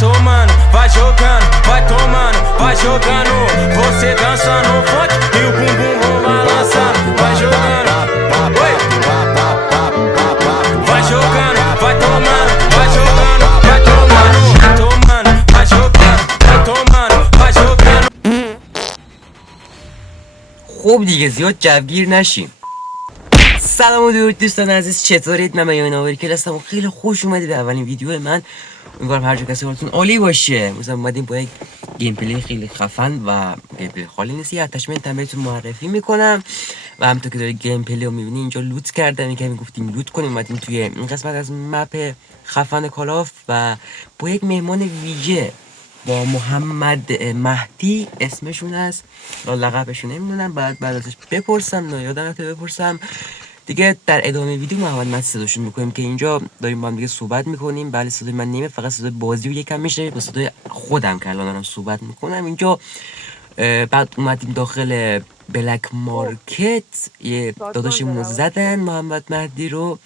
tomando, vai jogando, vai tomando, vai jogando. Você dança no funk e o bumbum vão balançar. Vai jogando, oi. Vai jogando, vai tomando, vai jogando, vai tomando, vai tomando, vai jogando, vai tomando, vai jogando. خب دیگه زیاد جوگیر نشیم. سلام و درود دوستان عزیز، چطورید؟ من بیان آوری کل هستم و خیلی خوش اومدید به اولین ویدیو من. امیدوارم هر جا کسی حالتون عالی باشه. مثلا اومدیم با یک گیم پلی خیلی خفن و گیم پلی خالی نیست، یه اتچمنت هم بهتون معرفی میکنم و همونطور که دارید گیم پلی رو میبینید اینجا لوت کردم. یکم گفتیم لوت کنیم، اومدیم توی این قسمت از مپ خفن کالاف و با یک مهمان ویژه با محمد مهدی اسمشون هست، لقبشون نمیدونم، بعد ازش بپرسم، نه یادم رفته بپرسم دیگه. در ادامه ویدیو محمد مهدی صداشون میکنیم که اینجا داریم با هم دیگه صحبت میکنیم. بله صدای من نمیاد، فقط صدای بازی رو یکم میشه با صدای خودم که الان دارم صحبت میکنم اینجا. بعد اومدیم داخل بلک مارکت، یه داداشمون رو زدن محمد مهدی رو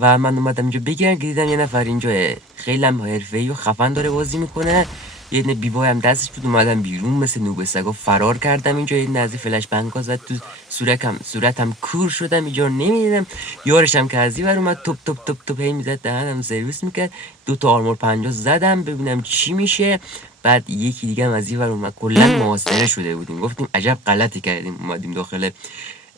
و من اومدم اینجا بگیرم که دیدم یه نفر اینجا خیلی هم حرفه‌ای و خفن داره بازی میکنه. یه دونه بیوای هم دستش بود، اومدم بیرون مثل نوب سگا فرار کردم اینجا. یه نزدیک فلش بنگا زد تو صورتم کور شدم اینجا، نمیدونم یارشم که از این ور اومد توپ توپ توپ توپ هی میزد دهنم سرویس میکرد. 2 آرمور 50 زدم ببینم چی میشه. بعد یکی دیگه هم از این ور اومد، کلا محاصره شده بودیم. گفتیم عجب غلطی کردیم اومدیم داخل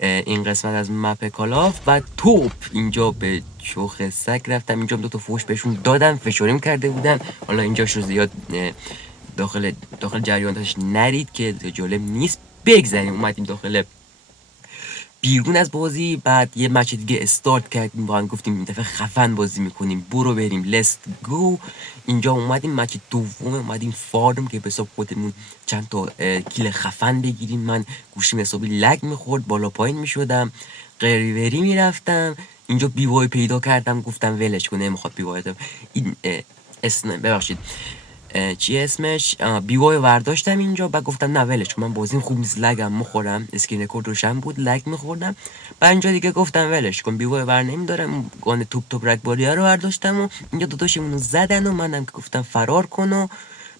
این قسمت از مپ کالاف. بعد توپ اینجا به شوخ سگ رفتم اینجا 2 فوش بهشون دادم، فشاریم کرده بودن. حالا اینجاشو زیاد داخل جریانش نرید که جالب نیست. بگذاریم اومدیم داخل بیرون از بازی. بعد یه مچ دیگه استارت کردیم با هم، گفتیم این دفعه خفن بازی میکنیم، برو بریم لست گو. اینجا اومدیم مچ دوم، اومدیم فارم که به حساب خودمون چند تا کیل خفن بگیریم. من گوشیم حسابی لگ میخورد، بالا پایین میشدم، قریوری میرفتم. اینجا بیوای پیدا کردم، گفتم ولش کنه، نمیخواد بیوای این اسم ببخشید چی اسمش بیوای ورداشتم اینجا. بعد گفتم نه ولش کن، من بازیم خوب نیست، لگم میخورم، اسکرین رکورد روشن بود، لگ میخوردم. بعد اینجا دیگه گفتم ولش کن، بیوای ور نمیدارم، گان توپ توپ رگباری رو برداشتم و اینجا داداشمون رو زدن و منم که گفتم فرار کن و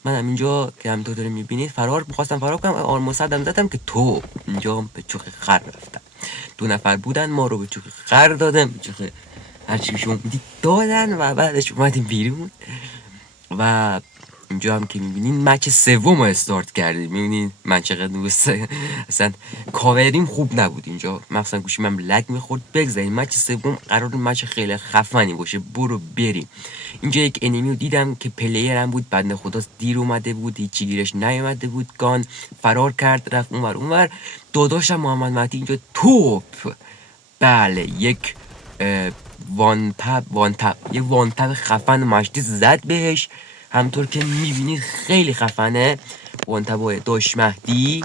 منم اینجا که همینطور داره میبینید میخواستم فرار کنم، آرمو صدم زدم که تو اینجا به چوخ خر رفتم. 2 نفر بودن، ما رو به چوخ خر دادم، به چوخ هرچی شما دادن و بعدش اومدیم بیرون. و اینجا هم که میبینین مچ سوم رو استارت کردیم. میبینین من چقدر دوسته، اصلا کاوریم خوب نبود اینجا، مخصوصا گوشیم هم لگ میخورد. بگذاریم مچ سوم قرار مچ خیلی خفنی باشه، برو بریم. اینجا یک انیمی رو دیدم که پلیر هم بود، بنده خدا دیر اومده بود، هیچی گیرش نیومده بود، گان فرار کرد رفت اونور. داداشم محمد مهدی اینجا توپ، بله یک وان تپ خفن مشتی زد بهش، همطور که میبینید خیلی خفنه وان تپ داش مهدی.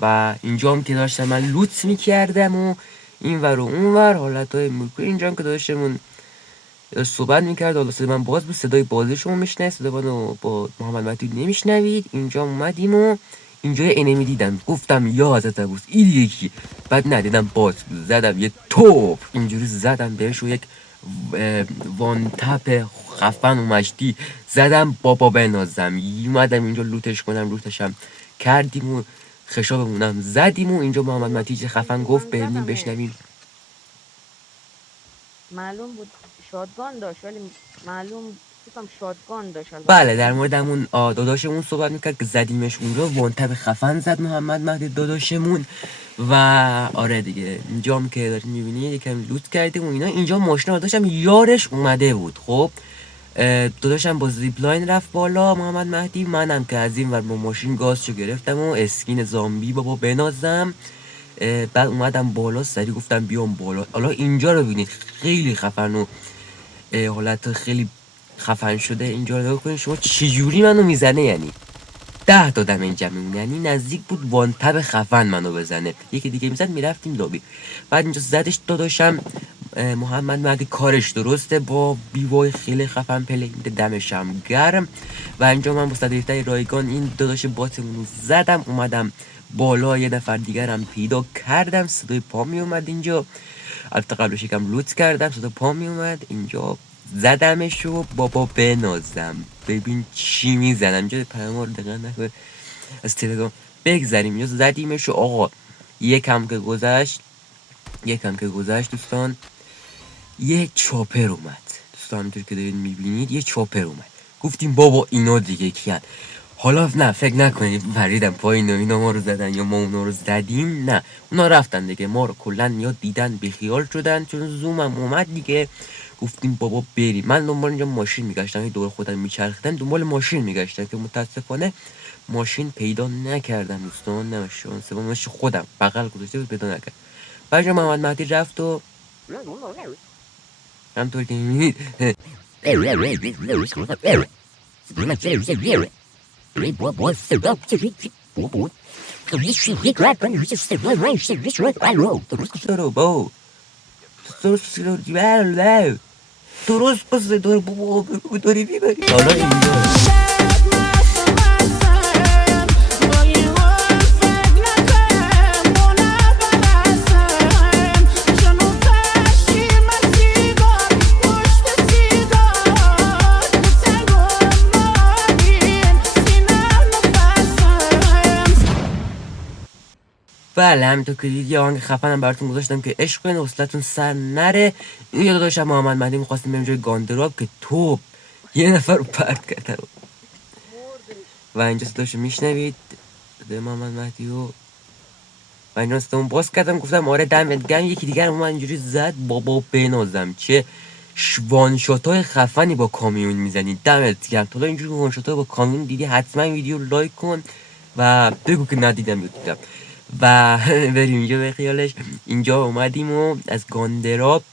و اینجا هم که داشتم من لوت میکردم و این ور و اون ور حالتهای ملکو. اینجا هم که داشتمون صحبت میکرد، حالا صدای من باز بود، صدای بازی شما میشنه، صدای منو با محمد مهدی نمیشنوید. اینجا اومدیم و اینجا یه انمی دیدم، گفتم یا حضرت عبوس این یکی. بعد ندیدم باز زدم یه توپ اینجوری زدم بهش و یک وان تپ خفن و مشتی زدم بابا بنازم. اومدم اینجا لوتش کنم، لوتشم کردیم و خشابمونم زدیم و اینجا محمد مهدی خفن گفت بریم بشنویم. معلوم بود شاتگان داشت، ولی معلوم بودم شاتگان داشت. بله در مورد همون داداشمون صحبت میکرد که زدیمش اونجا، وان تپ خفن زد محمد مهدی داداشمون. و آره دیگه اینجا هم که دارید میبینید یکم لوت کردیم و اینا. اینجا ماشین داداشم یارش اومده بود، خب داداشم با زیپلاین رفت بالا محمد مهدی، منم که از این ور با ماشین گازشو گرفتم و اسکین زامبی بابا بنازم. بعد اومدم بالا، سری گفتم بیام بالا. حالا اینجا رو ببینید خیلی خفن و حالت خیلی خفن شده. اینجا رو نگاه کنید شما چجوری منو میزنه، یعنی 10 دادم اینجا میمون، یعنی نزدیک بود وان تپ خفن منو بزنه. یکی دیگه میزد میرفتیم لابی. بعد اینجا زدش داداشم محمد مهدی، کارش درسته، با بیوای خیلی خفن پلی میده، دمشم گرم. و اینجا من با صدیقتای رایگان این داداش باتمونو زدم، اومدم بالا، یه نفر دیگرم پیدا کردم، صدای پا می اومد اینجا. البته قبلش یکم لوت کردم، صدای پا می اومد اینجا. زدمش و بابا بنازم ببین چی میزنم. اینجا پیام رو دقیقا نکنه از تلگرام بگذاریم. اینجا زدیمش و آقا یکم که گذشت دوستان یه چاپر اومد. دوستان همونطور که دارید میبینید یه چاپر اومد. گفتیم بابا اینا دیگه کیان؟ حالا نه فکر نکنید پریدم پایین اینا ما رو زدن یا ما اونا رو زدیم. نه اونا رفتن دیگه، ما رو کلن یا دیدن بیخیال شدن چون زومم اومد دیگه. گفتیم بابا بریم. من دنبال اینجا ماشین میگشتم، دور خودم میچرخیدم دنبال ماشین میگشتم که متاسفانه ماشین پیدا نکردم دوستان. نه شانس ماشین خودم بغل گذاشته بود پیدا نکردم. بعد محمد مهدی رفت و همطور که میبینید درست بسه داره بابا داری بیبری حالا اینجا بله همینطور که دید یه آهنگ خفنم براتون گذاشتم که عشق کنید حوصلتون سر نره. این یاد داشتم محمد مهدی میخواستیم بریم جای گاندراب که توپ یه نفر رو پرت کرده و اینجا صداشو میشنوید به محمد مهدی و اینجا صدامون باز کردم گفتم آره دمت گرم. یکی دیگر اومد اینجوری زد بابا بنازم چه وانشاتای خفنی با کامیون میزنی دمت گرم. تو اینجوری وانشاتای با کامیون دیدی حتما ویدیو لایک کن و بگو که ندیدم یا دیدم. و بریم اینجا به خیالش. اینجا اومدیم و از گاندراب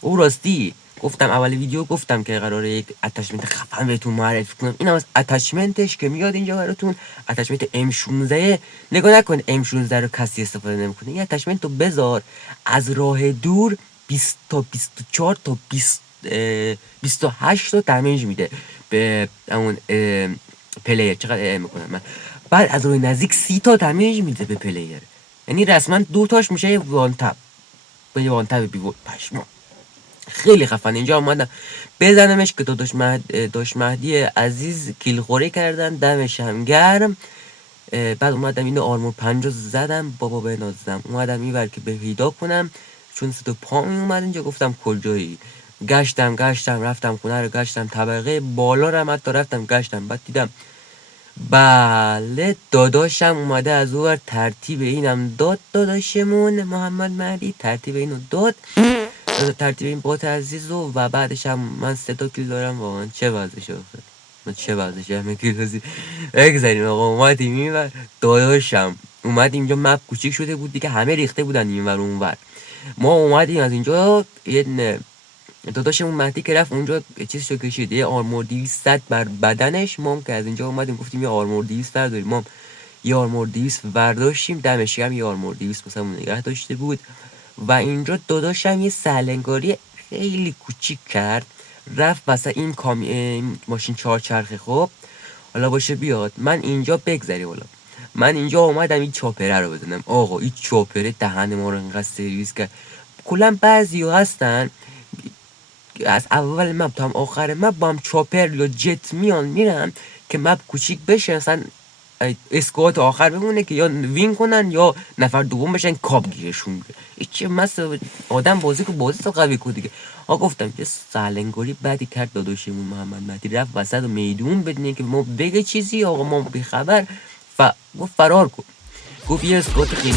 او راستی گفتم اول ویدیو گفتم که قراره یک اتچمنت خفن بهتون معرفی کنم. این هم از اتچمنتش که میاد اینجا براتون. اتچمنت M16 نگاه نکن M16 رو کسی استفاده نمیکنه. این اتچمنت رو بذار از راه دور 20 تا 24 تا 28 تا دمیج میده به اون پلیر. چقدر میکنم من. بعد از روی نزدیک 30 تا دمیج میده به پلیر. یعنی رسما 2 تاش میشه یه وان تپ. به یه وان تپ بیو پشما. خیلی خفن. اینجا اومدم بزنمش که داش مهدی عزیز کیلخوری کردن دمش هم گرم. بعد اومدم اینو آرمور 50 زدم بابا بنازم. اومدم اینور که پیدا کنم چون صدا پام اومد اینجا گفتم کجایی. گشتم رفتم خونه رو گشتم طبقه بالا رو حتی رفتم گشتم. بعد دیدم بله داداشم اومده از اون ترتیب اینم داد. داداشمون محمد مهدی ترتیب اینو داد. ترتیب این بات عزیز و بعدش هم من 3 تا کیل دارم. واقعا چه وضعشه آخه من چه وضعشه همه کیل بازی بگذاریم. آقا اومدیم اینور داداشم اومد اینجا مپ کوچیک شده بود دیگه همه ریخته بودن اینور اونور. ما اومدیم از اینجا یه داداشمون مهدی که رفت اونجا چیز شو کشید یه آرمور 200 بر بدنش. ما هم که از اینجا اومدیم گفتیم یه آرمور 200 داریم. ما یه آرمور 200 برداشتیم دمشی هم یه آرمور 200 مثلا نگه داشته بود. و اینجا داداشم یه سلنگاری خیلی کوچیک کرد رفت واسه این ماشین 4 چرخه. خب حالا باشه بیاد من اینجا بگذاریم. حالا من اینجا اومدم این چاپره رو بزنم. آقا این چاپره دهن ما رو انقدر سرویس کرد. کلا بعضی‌ها هستن از اول مپ تا هم آخر مپ با هم چاپر یا جت میرن که مپ کوچیک بشه مثلا اسکوات آخر بمونه که یا وین کنن یا نفر دوم بشن کاب گیرشون بره. چه مثلا آدم بازی تو قوی کو دیگه. گفتم که سالنگوری بعدی کرد داداشمون محمد مهدی رفت وسط میدون بدون که ما بگه چیزی. آقا ما بی خبر گفت فرار کن. گفت یه اسکوات خیلی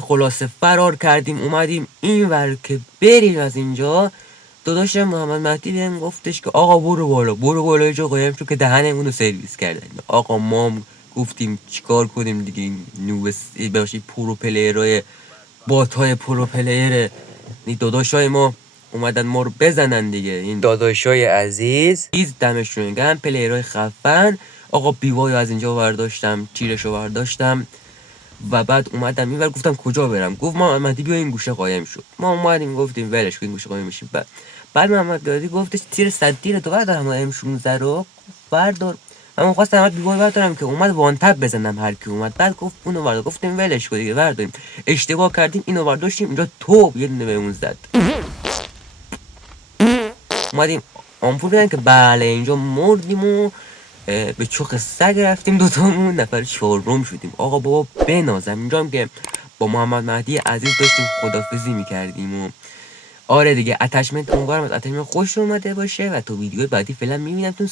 خلاصه فرار کردیم اومدیم این ور که بریم از اینجا. داداشم محمد مهدی بهم گفتش که آقا برو بالا اینجا قایم شو که دهنمون رو سرویس کردن. آقا ما گفتیم چیکار کنیم دیگه. این نوبس باشی پرو پلیرای باتای پرو پلیر داداشای ما اومدن ما رو بزنن دیگه. این داداشای عزیز دمشون گرم پلیرای خفن. آقا بیوایو از اینجا برداشتم تیرشو برداشتم و بعد اومدم اینور گفتم کجا برم. گفت ما مهدی بیا این گوشه قایم شد. ما اومدیم گفتیم ولش کن این گوشه قایم میشیم. بعد محمد دادی گفتش تیر 100 تیر تو بردارم M16 رو بردار. من خواستم محمد بیگوی بردارم که اومد وان تپ بزنم هر کی اومد. بعد گفت اونو بردار. گفتیم ولش کن دیگه برداریم. اشتباه کردیم اینو برداشتیم اینجا توپ یه دونه بهمون زد. اومدیم آمپول بدن که بله اینجا مردیم و به چوخ سگ رفتیم دوتامون نفر چهارم شدیم. آقا بابا بنازم اینجا هم که با محمد مهدی عزیز داشتیم خدافزی میکردیم و آره دیگه اتچمنت امیدوارم از اتچمنت خوش اومده باشه و تو ویدیو بعدی فعلا میبینم تو